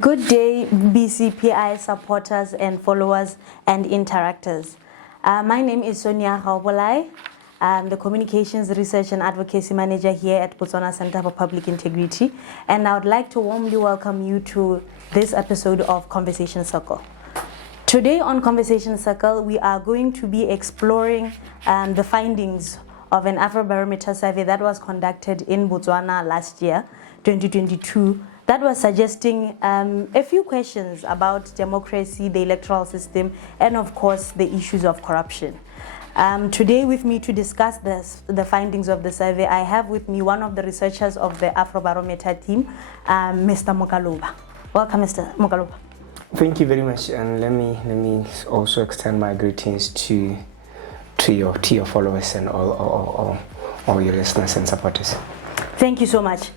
Good day, BCPI supporters and followers and interactors. My name is Sonia Gaobolae. I'm the Communications Research and Advocacy Manager here at Botswana Center for Public Integrity, and I would like to warmly welcome you to this episode of Conversation Circle. Today on Conversation Circle, we are going to be exploring the findings of an Afrobarometer survey that was conducted in Botswana last year, 2022, that was suggesting a few questions about democracy, the electoral system, and of course the issues of corruption. Today with me to discuss the findings of the survey, I have with me one of the researchers of the Afrobarometer team, Mr. Mokaloba. Welcome, Mr. Mokaloba. Thank you very much, and let me also extend my greetings to your followers and all your listeners and supporters. Thank you so much.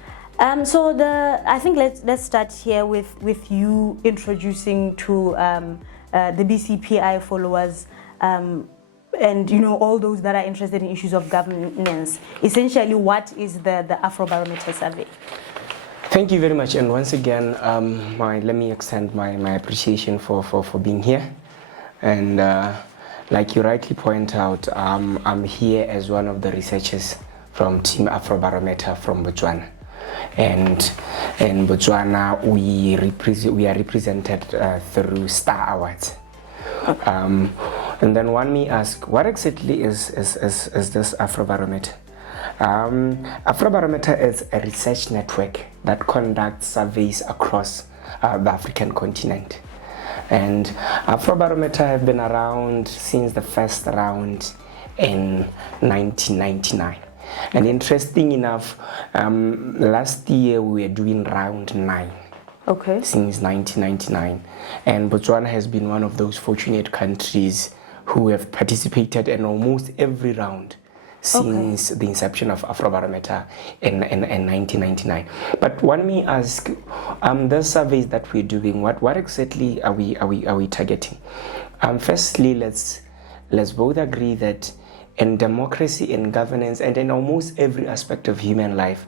I think let's start here with you introducing to the BCPI followers and all those that are interested in issues of governance. Essentially, what is the Afrobarometer survey? Thank you very much, and once again, let me extend my appreciation for being here. And like you rightly point out, I'm here as one of the researchers from Team Afrobarometer from Botswana. And in Botswana, we are represented through Star Awards. And then one may ask, what exactly is this Afrobarometer? Afrobarometer is a research network that conducts surveys across the African continent. And Afrobarometer have been around since the first round in 1999. And interesting enough, last year we were doing round 9. Okay. Since 1999. And Botswana has been one of those fortunate countries who have participated in almost every round since the inception of Afrobarometer in 1999. But one may ask, the surveys that we're doing, what exactly are we targeting? Firstly, let's both agree that in democracy, in governance, and in almost every aspect of human life,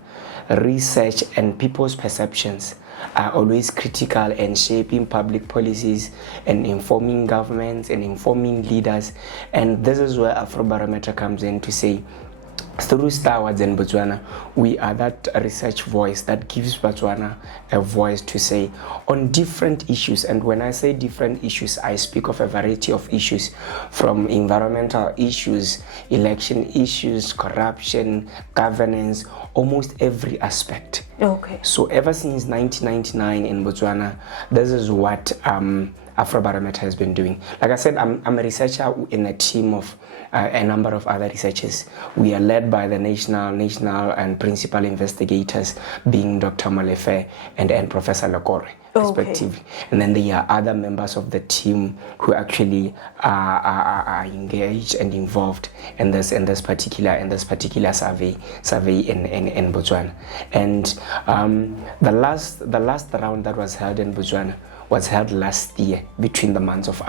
research and people's perceptions are always critical in shaping public policies and informing governments and informing leaders. And this is where Afrobarometer comes in to say, through Star Awards in Botswana, we are that research voice that gives Botswana a voice to say on different issues. And when I say different issues, I speak of a variety of issues, from environmental issues, election issues, corruption, governance, almost every aspect. Okay. So ever since 1999 in Botswana, this is what Afrobarometer has been doing. Like I said, I'm a researcher in a team of a number of other researchers. We are led by the national and principal investigators, being Dr. Molefe and Professor Lekore, respectively. And then there are other members of the team who actually are engaged and involved in this particular survey in Botswana. And the last round that was held in Botswana was held last year between the months of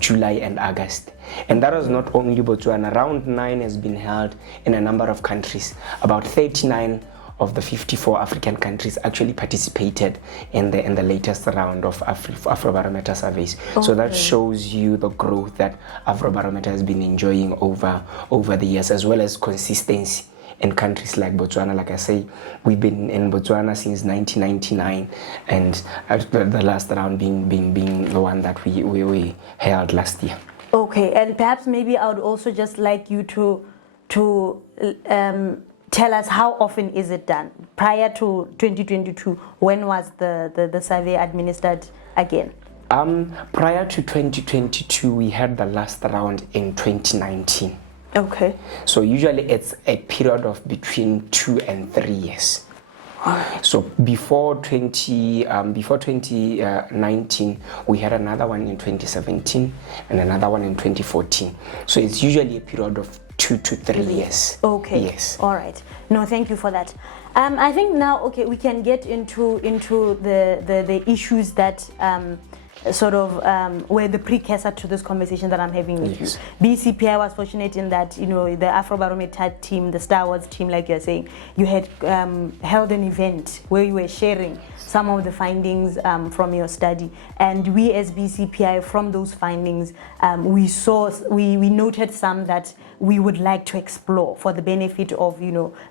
July and August. And that was not only Botswana. Round 9 has been held in a number of countries. About 39 of the 54 African countries actually participated in the latest round of Afrobarometer surveys. Okay. So that shows you the growth that Afrobarometer has been enjoying over the years, as well as consistency in countries like Botswana. Like I say, we've been in Botswana since 1999, and the last round being the one that we held last year. Okay, and perhaps maybe I would also just like you to tell us how often is it done? Prior to 2022, when was the survey administered again? Prior to 2022, we had the last round in 2019. Okay. So usually it's a period of between 2 and 3 years. So before 2019, we had another one in 2017 and another one in 2014. So it's usually a period of 2 to 3 years. Okay. Yes. All right. No, thank you for that. I think now, we can get into the issues that were the precursor to this conversation that I'm having with Yes. you. BCPI was fortunate in that, the Afrobarometer team, the Star Wars team, like you're saying, you had held an event where you were sharing some of the findings from your study. And we as BCPI, from those findings, we noted some that we would like to explore for the benefit of,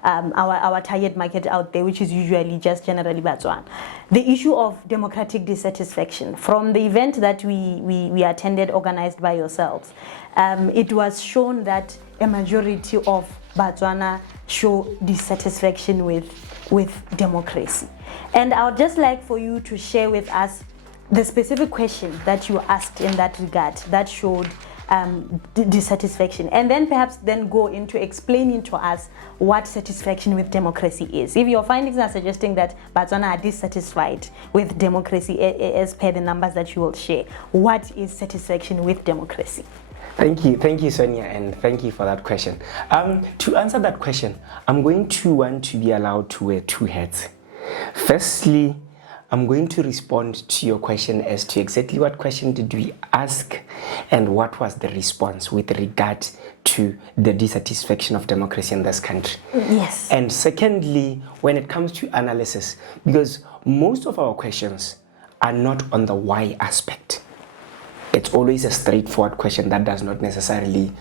our target market out there, which is usually just generally Botswana. The issue of democratic dissatisfaction. From the event that we attended, organized by yourselves, it was shown that a majority of Botswana show dissatisfaction with democracy. And I would just like for you to share with us the specific question that you asked in that regard that showed dissatisfaction, and then perhaps go into explaining to us what satisfaction with democracy is. If your findings are suggesting that Botswana are dissatisfied with democracy as per the numbers that you will share, what is satisfaction with democracy? Thank you, Sonia, and thank you for that question. To answer that question, I'm going to want to be allowed to wear two hats. Firstly, I'm going to respond to your question as to exactly what question did we ask and what was the response with regard to the dissatisfaction of democracy in this country. Yes. And secondly, when it comes to analysis, because most of our questions are not on the why aspect. It's always a straightforward question that does not necessarily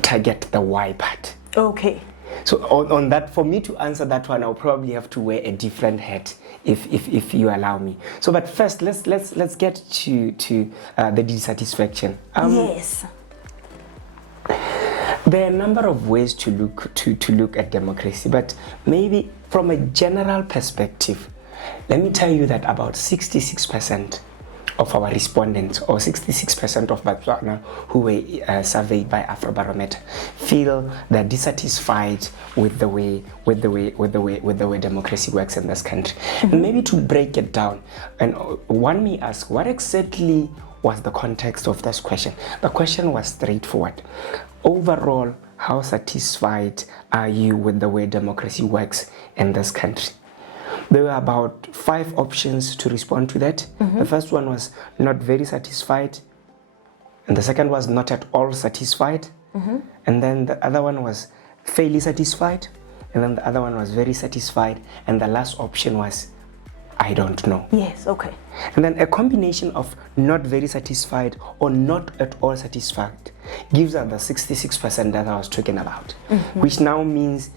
target the why part. Okay. So on that, for me to answer that one, I'll probably have to wear a different hat if you allow me. So, but first, let's get to the dissatisfaction. Yes. There are a number of ways to look at democracy, but maybe from a general perspective, let me tell you that about 66% of our respondents, or 66% of Botswana who were surveyed by Afrobarometer, feel they're dissatisfied with the way democracy works in this country. Mm-hmm. And maybe to break it down, and one may ask, what exactly was the context of this question? The question was straightforward. Overall, how satisfied are you with the way democracy works in this country? There were about 5 options to respond to that. Mm-hmm. The first one was not very satisfied, and the second was not at all satisfied, mm-hmm. and then the other one was fairly satisfied, and then the other one was very satisfied, and the last option was I don't know. Yes, okay. And then a combination of not very satisfied or not at all satisfied gives us the 66% that I was talking about, mm-hmm. which now means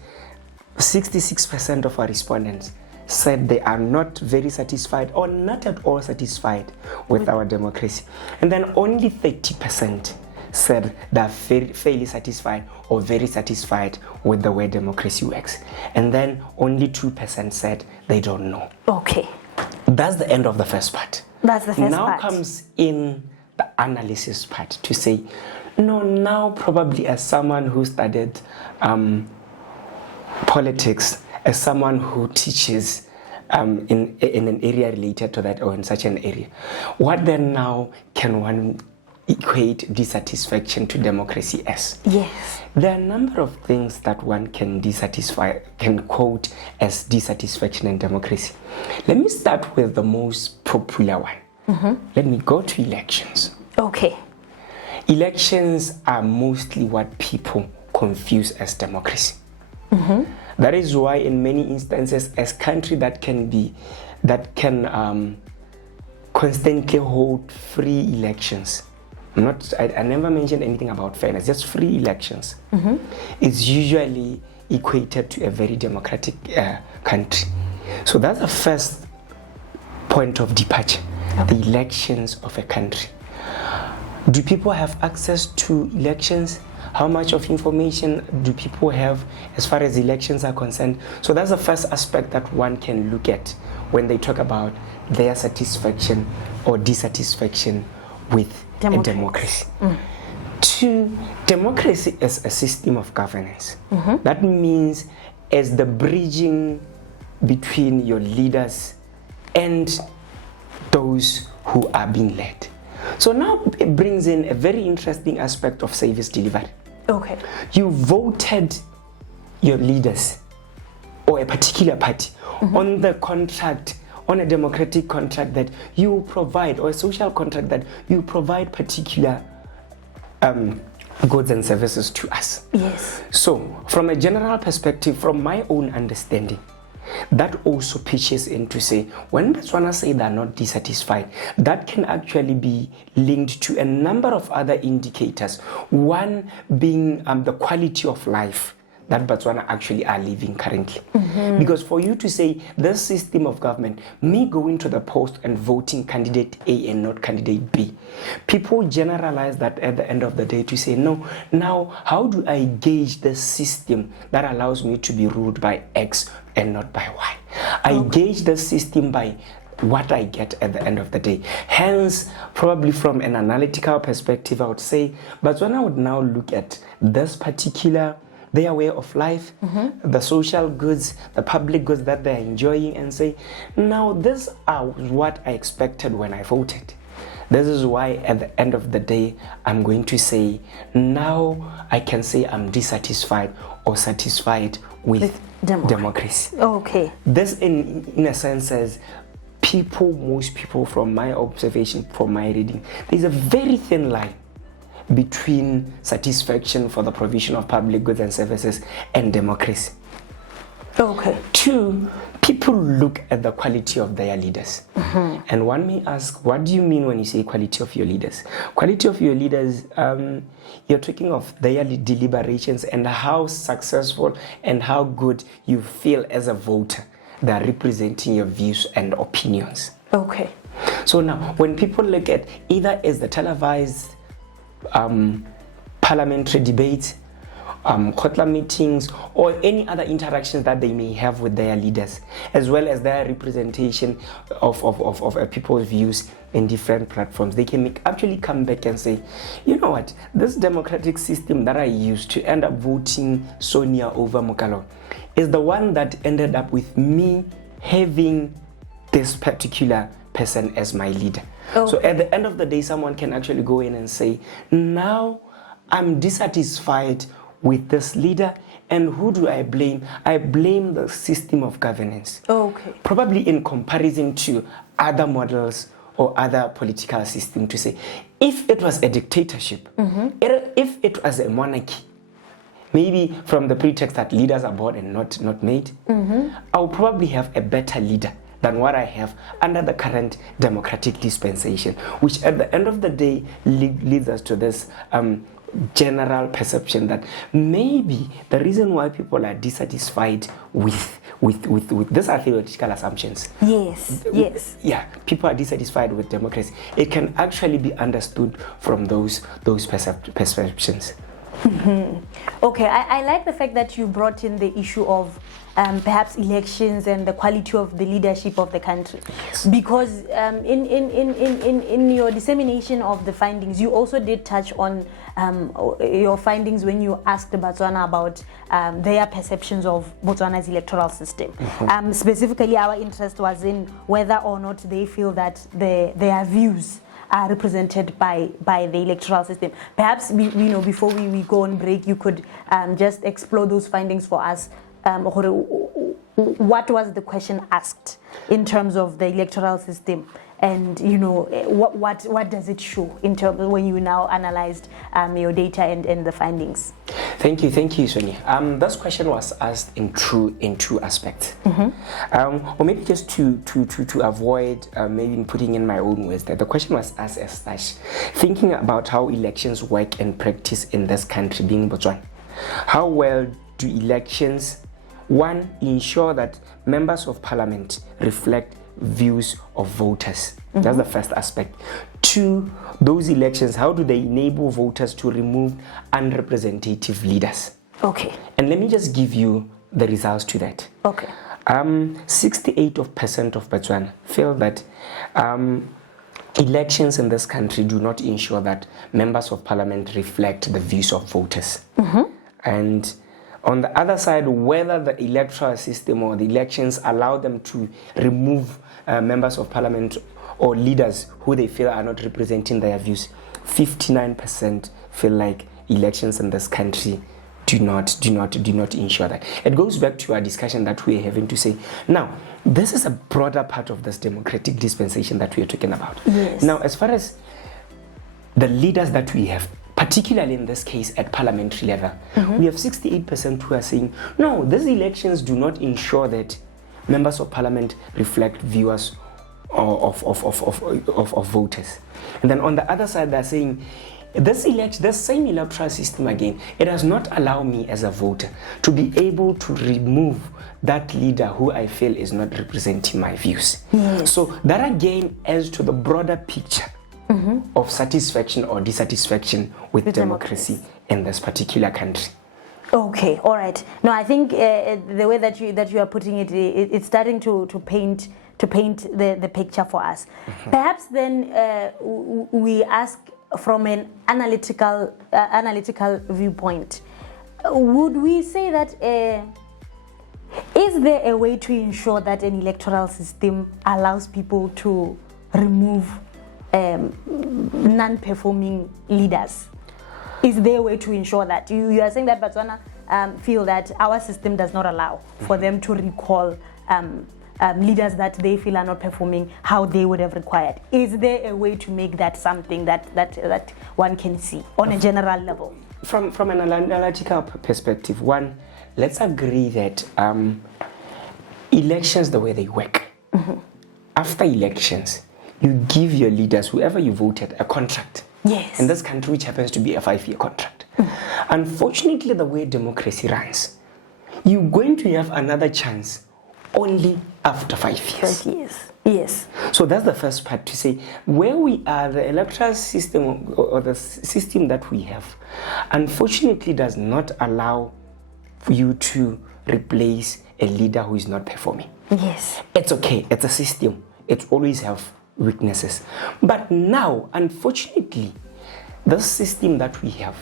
66% of our respondents said they are not very satisfied or not at all satisfied with our democracy. And then only 30% said they're fairly satisfied or very satisfied with the way democracy works. And then only 2% said they don't know. Okay. That's the end of the first part. That's the first now part. Now comes in the analysis part to say, no, now probably as someone who studied politics, as someone who teaches in an area related to that or in such an area, what then now can one equate dissatisfaction to democracy as? Yes. There are a number of things that one can quote as dissatisfaction in democracy. Let me start with the most popular one. Mm-hmm. Let me go to elections. Okay. Elections are mostly what people confuse as democracy. Mm-hmm. That is why in many instances, as country that can constantly hold free elections, I never mentioned anything about fairness, just free elections, mm-hmm. is usually equated to a very democratic country. So that's the first point of departure, the elections of a country. Do people have access to elections? How much of information do people have as far as elections are concerned? So that's the first aspect that one can look at when they talk about their satisfaction or dissatisfaction with a democracy. Mm. 2, democracy is a system of governance. Mm-hmm. That means as the bridging between your leaders and those who are being led. So now it brings in a very interesting aspect of service delivery. Okay. You voted your leaders or a particular party mm-hmm. on the contract on a democratic contract that you provide, or a social contract that you provide particular goods and services to us. Yes. So from a general perspective, from my own understanding, that also pitches in to say, when Botswana say they're not dissatisfied, that can actually be linked to a number of other indicators. One being the quality of life that Botswana actually are living currently. Because for you to say this system of government, me going to the post and voting candidate A and not candidate B, people generalize that at the end of the day to say, no, now how do I gauge the system that allows me to be ruled by X and not by Y? I gauge the system by what I get at the end of the day. Hence, probably from an analytical perspective, I would say Botswana would now look at this particular their way of life, the social goods, the public goods that they're enjoying, and say, now these are what I expected when I voted. This is why at the end of the day, I'm going to say, now I can say I'm dissatisfied or satisfied with democracy. Okay. This in a sense says, most people from my observation, from my reading, there's a very thin line between satisfaction for the provision of public goods and services and democracy. Okay. Two, people look at the quality of their leaders. And one may ask, what do you mean when you say quality of your leaders? Quality of your leaders, you're talking of their deliberations and how successful and how good you feel as a voter. They're representing your views and opinions. Okay. So now, when people look at either as the televised parliamentary debates, khotla meetings, or any other interactions that they may have with their leaders, as well as their representation of people's views in different platforms, they can actually come back and say, you know what, this democratic system that I used to end up voting Sonia over Mokaloba is the one that ended up with me having this particular person as my leader. So at the end of the day, someone can actually go in and say, now I'm dissatisfied with this leader, and who do I blame? I blame the system of governance. Okay. Probably in comparison to other models or other political systems, to say, if it was a dictatorship, if it was a monarchy, maybe from the pretext that leaders are born and not made, I'll probably have a better leader than what I have under the current democratic dispensation, which at the end of the day leads us to this general perception that maybe the reason why people are dissatisfied with these are theoretical assumptions. Yes. Yeah, people are dissatisfied with democracy. It can actually be understood from those perceptions. Okay, I like the fact that you brought in the issue of perhaps elections and the quality of the leadership of the country. Yes. Because in your dissemination of the findings, you also did touch on your findings when you asked Botswana about their perceptions of Botswana's electoral system. Specifically, our interest was in whether or not they feel that their views are represented by the electoral system. Perhaps before we go on break, you could just explore those findings for us. What was the question asked in terms of the electoral system, and what does it show in terms when you now analyzed your data and the findings? Thank you, Sonia. This question was asked in two aspects, or maybe just to avoid maybe putting in my own words. That the question was asked as such, thinking about how elections work and practice in this country, being Botswana. How well do elections, one, ensure that members of parliament reflect views of voters? That's the first aspect. Two, those elections, how do they enable voters to remove unrepresentative leaders? Okay. And let me just give you the results to that. Okay. 68% of Botswana feel that elections in this country do not ensure that members of parliament reflect the views of voters. And on the other side, whether the electoral system or the elections allow them to remove members of parliament or leaders who they feel are not representing their views, 59% feel like elections in this country do not ensure that. It goes back to our discussion that we're having to say, now, this is a broader part of this democratic dispensation that we are talking about. Yes. Now, as far as the leaders that we have, particularly in this case at parliamentary level, we have 68% who are saying, no, these elections do not ensure that members of parliament reflect viewers of voters. And then on the other side, they're saying, this same electoral system again, it does not allow me as a voter to be able to remove that leader who I feel is not representing my views. Yes. So that again adds to the broader picture of satisfaction or dissatisfaction with democracy in this particular country. Okay, all right. No, I think the way that you are putting it, it's starting to paint the picture for us. Perhaps then we ask from an analytical viewpoint. Would we say that is there a way to ensure that an electoral system allows people to remove non-performing leaders? Is there a way to ensure that? You are saying that Botswana feel that our system does not allow for them to recall leaders that they feel are not performing how they would have required. Is there a way to make that something that one can see on a general level? From an analytical perspective, one, let's agree that elections, the way they work, after elections, you give your leaders, whoever you voted, a contract. Yes. In this country, which happens to be a 5-year contract. Unfortunately, the way democracy runs, you're going to have another chance only after 5 years. 5 years. Yes. So that's the first part, to say where we are, the electoral system or the system that we have, unfortunately does not allow you to replace a leader who is not performing. Yes. It's okay, it's a system. It always have weaknesses. But now, unfortunately, the system that we have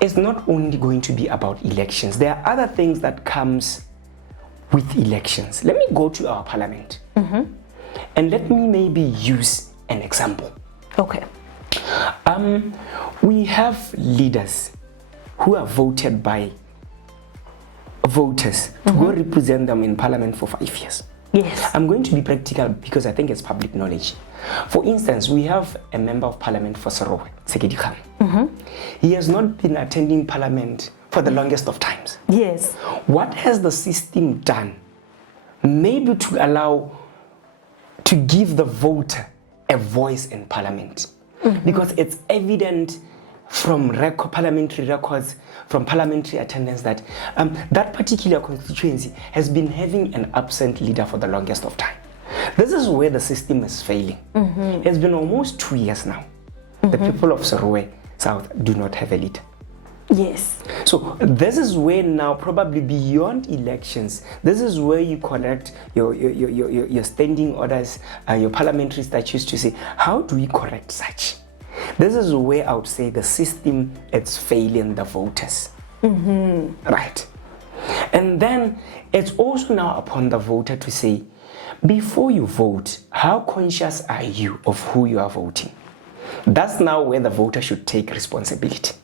is not only going to be about elections. There are other things that comes with elections. Let me go to our parliament and let me maybe use an example. Okay. We have leaders who are voted by voters to go represent them in parliament for 5 years. Yes. I'm going to be practical because I think it's public knowledge. For instance, we have a member of parliament for Sorowe, 𝐏𝐇𝐄. He has not been attending parliament for the longest of times. Yes. What has the system done? Maybe to allow, to give the voter a voice in parliament. Because it's evident from parliamentary records, from parliamentary attendance, that that particular constituency has been having an absent leader for the longest of time. This is where the system is failing. It's been almost 2 years now. The people of Sorowe South do not have a leader. Yes. So this is where now, probably beyond elections, this is where you correct your standing orders, your parliamentary statutes, to say, how do we correct such? This is where I would say the system is failing the voters. Right. And then it's also now upon the voter to say, before you vote, how conscious are you of who you are voting? That's now where the voter should take responsibility.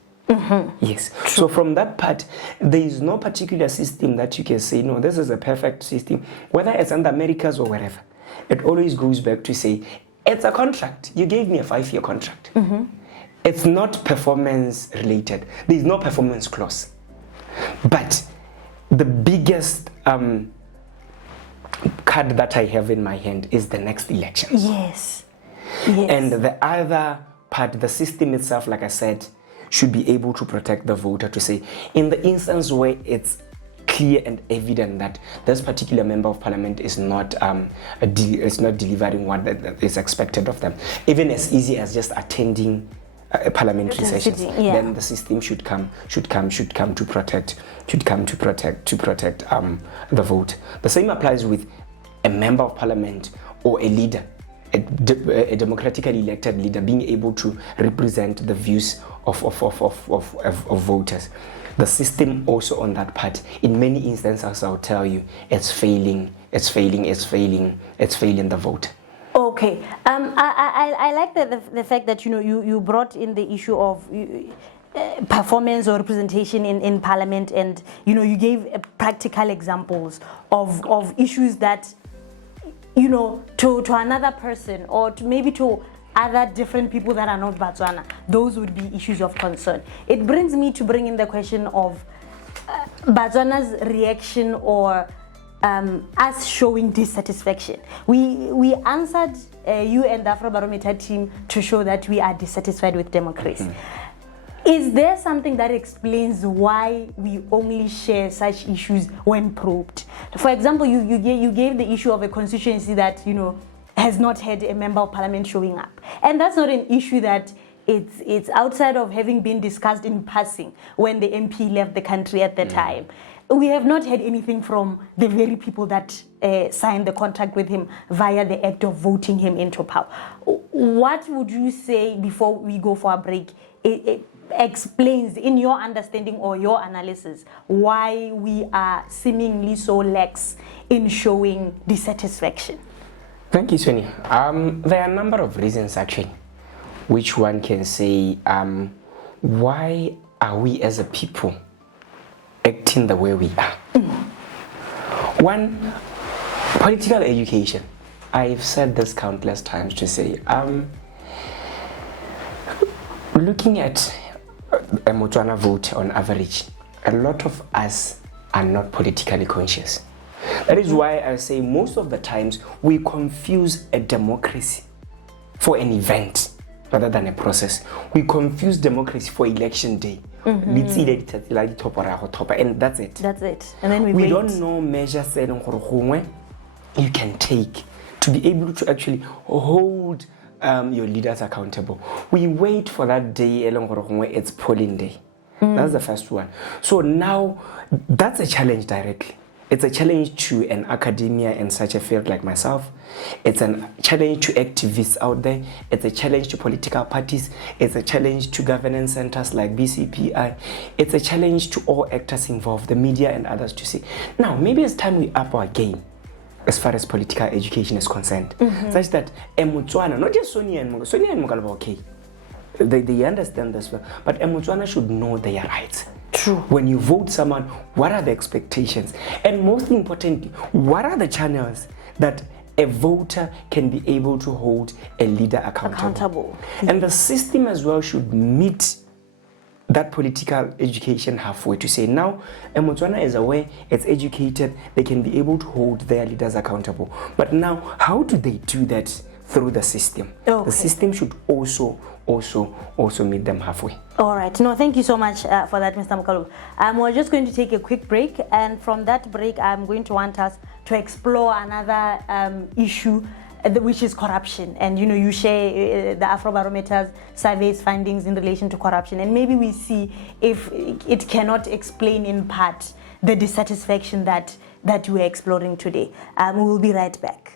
Yes. So from that part, there is no particular system that you can say, no, this is a perfect system, whether it's in the Americas or wherever. It always goes back to say, it's a contract. You gave me a 5-year contract. It's not performance related. There is no performance clause. But the biggest card that I have in my hand is the next election. Yes. Yes. And the other part, the system itself, like I said, should be able to protect the voter, to say, in the instance where it's clear and evident that this particular member of parliament is not delivering what is expected of them, even as easy as just attending parliamentary sessions, then the system should come to protect the vote. The same applies with a member of parliament or a leader, a democratically elected leader, being able to represent the views of voters. The system also on that part, in many instances, I'll tell you, it's failing the vote. Okay. I like the fact that you brought in the issue of performance or representation in parliament, and you gave practical examples of issues that to another person, or maybe to other different people that are not Botswana, those would be issues of concern. It brings me to bring in the question of Botswana's reaction, or us showing dissatisfaction. We answered you and the Afrobarometer team to show that we are dissatisfied with democracy. Is there something that explains why we only share such issues when probed? For example, you gave the issue of a constituency that has not had a member of parliament showing up, and that's not an issue that it's outside of having been discussed in passing when the MP left the country at the time. We have not had anything from the very people that signed the contract with him via the act of voting him into power. What would you say, before we go for a break, it explains, in your understanding or your analysis, why we are seemingly so lax in showing dissatisfaction? Thank you, Sonia. There are a number of reasons, actually, which one can say, why are we as a people acting the way we are? One, political education. I've said this countless times to say, looking at a Motswana vote on average, a lot of us are not politically conscious. That is why I say most of the times we confuse a democracy for an event rather than a process. We confuse democracy for election day. And that's it. That's it. And then we wait. Don't know measures you can take to be able to actually hold your leaders accountable. We wait for that day, it's polling day. That's the first one. So now that's a challenge directly. It's a challenge to an academia in such a field like myself. It's a challenge to activists out there. It's a challenge to political parties. It's a challenge to governance centers like BCPI. It's a challenge to all actors involved, the media and others, to say, now maybe it's time we up our game as far as political education is concerned. Such that Motswana, not just Sonia and Mokaloba, okay, they understand this well, but Motswana should know their rights. True. When you vote someone, what are the expectations? And most importantly, what are the channels that a voter can be able to hold a leader accountable? And the system as well should meet that political education halfway, to say now Motswana is aware, it's educated, they can be able to hold their leaders accountable. But now, how do they do that? Through the system. Okay. The system should also meet them halfway. All right. No, thank you so much for that, Mr. Mokaloba. We're just going to take a quick break, and from that break, I'm going to want us to explore another issue, which is corruption. And you share the Afrobarometer survey's findings in relation to corruption, and maybe we see if it cannot explain in part the dissatisfaction that we're exploring today. We will be right back.